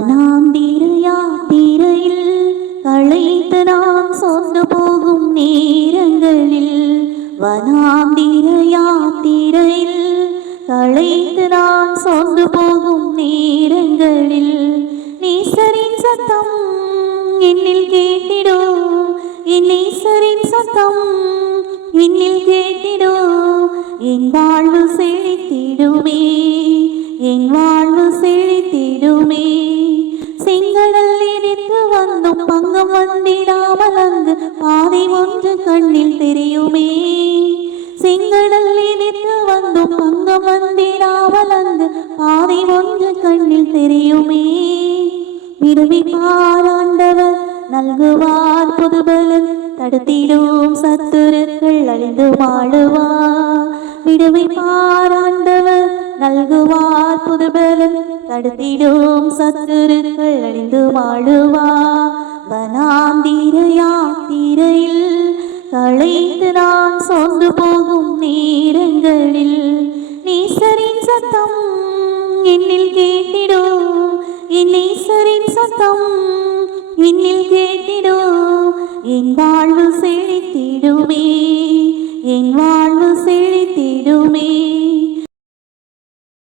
வனாந்திர யாத்திரையில் களைத்து நாம் சொந்து போகும் நேரங்களில், வனாந்திர யாத்திரையில் களைத்து நான் சொந்து போகும் நேரங்களில், நேசரின் சத்தம் என்னில் கேட்டிடோ, என் நேசரின் சத்தம் என்னில் கேட்டிடோ, என் வாழ்வு செழித்திடுமே, என் வாழ்வு செழித்திடுமே. செங்கடல் எதிர்த்து வந்தும் பங்கம் வந்திடாமல் அங்கு பாதை ஒன்று கண்ணில் தெரியுமே. செங்கடல் எதிர்த்து வந்தும் பங்கம் வந்திடாமல் அங்கு பாதை ஒன்று கண்ணில் தெரியுமே. விடுவிப்பார் ஆண்டவர் நல்குவார் புதுபலன், தடுத்திடும் சத்துருக்கள் அழிந்து வாழுவார். விடுவிப்பார் ஆண்டவர் நல்குவார் புதுபலன், தடுத்திடும் சத்துருக்கள் அழிந்து வாழுவார். வனாந்திர யாத்திரையில் களைத்து நான் சொந்து போகும் நேரங்களில், நேசரின் சத்தம் என்னில் கேட்டிடோ, என் நேசரின் சத்தம் என்னில் கேட்டிடோ, என் வாழ்வு செழித்திடுமே.